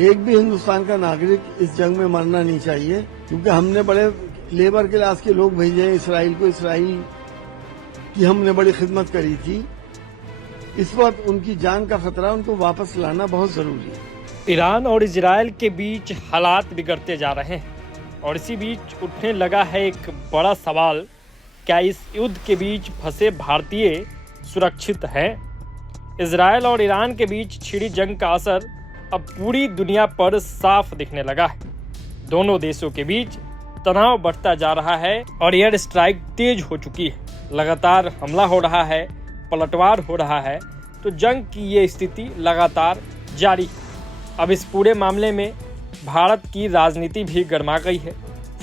एक भी हिंदुस्तान का नागरिक इस जंग में मरना नहीं चाहिए, क्योंकि हमने बड़े लेबर क्लास के लोग भेजे हैं इसराइल को। इसराइल की हमने बड़ी खिदमत करी थी। इस वक्त उनकी जान का खतरा, उनको वापस लाना बहुत जरूरी है। ईरान और इजराइल के बीच हालात बिगड़ते जा रहे हैं और इसी बीच उठने लगा है एक बड़ा सवाल, क्या इस युद्ध के बीच फंसे भारतीय सुरक्षित हैं? इजराइल और ईरान के बीच छिड़ी जंग का असर अब पूरी दुनिया पर साफ दिखने लगा है। दोनों देशों के बीच तनाव बढ़ता जा रहा है और एयर स्ट्राइक तेज हो चुकी है। लगातार हमला हो रहा है, पलटवार हो रहा है, तो जंग की ये स्थिति लगातार जारी है। अब इस पूरे मामले में भारत की राजनीति भी गर्मा गई है।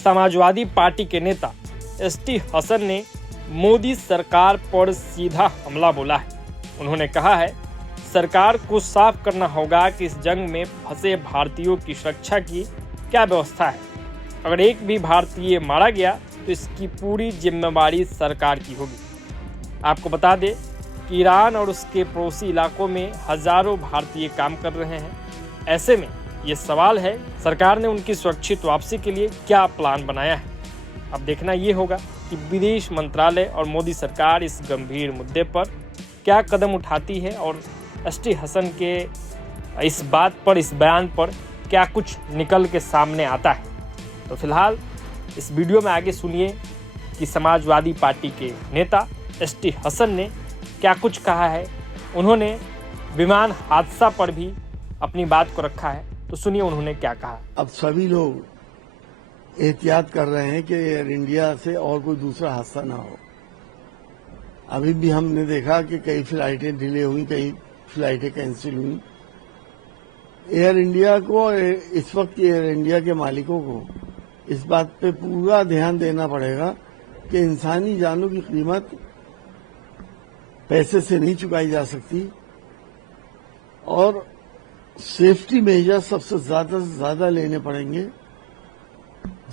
समाजवादी पार्टी के नेता एसटी हसन ने मोदी सरकार पर सीधा हमला बोला है। उन्होंने कहा है, सरकार को साफ करना होगा कि इस जंग में फंसे भारतीयों की सुरक्षा की क्या व्यवस्था है। अगर एक भी भारतीय मारा गया तो इसकी पूरी जिम्मेवारी सरकार की होगी। आपको बता दें कि ईरान और उसके पड़ोसी इलाकों में हजारों भारतीय काम कर रहे हैं। ऐसे में ये सवाल है, सरकार ने उनकी सुरक्षित वापसी के लिए क्या प्लान बनाया है। अब देखना ये होगा कि विदेश मंत्रालय और मोदी सरकार इस गंभीर मुद्दे पर क्या कदम उठाती है और एसटी हसन के इस बात पर, इस बयान पर क्या कुछ निकल के सामने आता है। तो फिलहाल इस वीडियो में आगे सुनिए कि समाजवादी पार्टी के नेता एसटी हसन ने क्या कुछ कहा है। उन्होंने विमान हादसा पर भी अपनी बात को रखा है, तो सुनिए उन्होंने क्या कहा। अब सभी लोग एहतियात कर रहे हैं कि एयर इंडिया से और कोई दूसरा हादसा ना हो। अभी भी हमने देखा कि कई फ्लाइटें डिले हुई, कई फ्लाइटें कैंसिल हुई। एयर इंडिया को और इस वक्त एयर इंडिया के मालिकों को इस बात पे पूरा ध्यान देना पड़ेगा कि इंसानी जानों की कीमत पैसे से नहीं चुकाई जा सकती और सेफ्टी मेजर सबसे ज्यादा से ज्यादा लेने पड़ेंगे।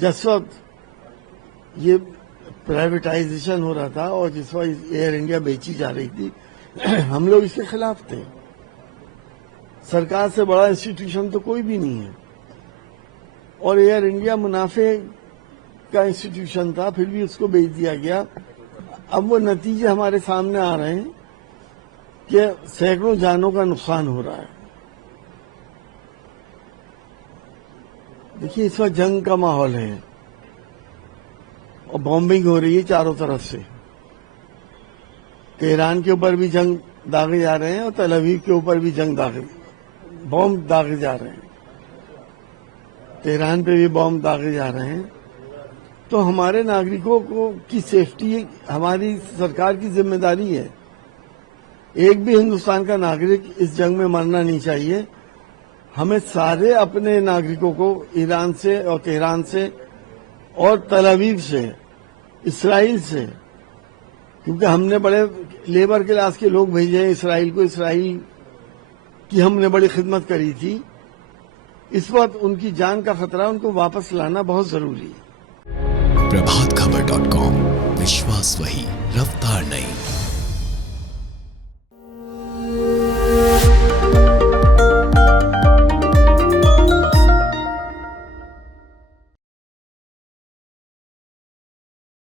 जिस वक्त ये प्राइवेटाइजेशन हो रहा था और जिस वक्त एयर इंडिया बेची जा रही थी, हम लोग इसके खिलाफ थे। सरकार से बड़ा इंस्टीट्यूशन तो कोई भी नहीं है और एयर इंडिया मुनाफे का इंस्टीट्यूशन था, फिर भी उसको बेच दिया गया। अब वो नतीजे हमारे सामने आ रहे हैं कि सैकड़ों जानों का नुकसान हो रहा है। देखिए, इस वक्त जंग का माहौल है और बॉम्बिंग हो रही है चारों तरफ से। तेहरान के ऊपर भी जंग दागे जा रहे हैं और तल अवीव के ऊपर भी बॉम्ब दागे जा रहे हैं। तेहरान पे भी बॉम्ब दागे जा रहे हैं। तो हमारे नागरिकों को की सेफ्टी हमारी सरकार की जिम्मेदारी है। एक भी हिंदुस्तान का नागरिक इस जंग में मरना नहीं चाहिए। हमें सारे अपने नागरिकों को ईरान से और तेहरान से और तल अवीव से, इसराइल से, क्योंकि हमने बड़े लेबर क्लास के लोग भेजे हैं इसराइल को। इसराइल की हमने बड़ी खिदमत करी थी। इस वक्त उनकी जान का खतरा, उनको वापस लाना बहुत जरूरी है। प्रभातखबर.com, विश्वास वही, रफ्तार नहीं।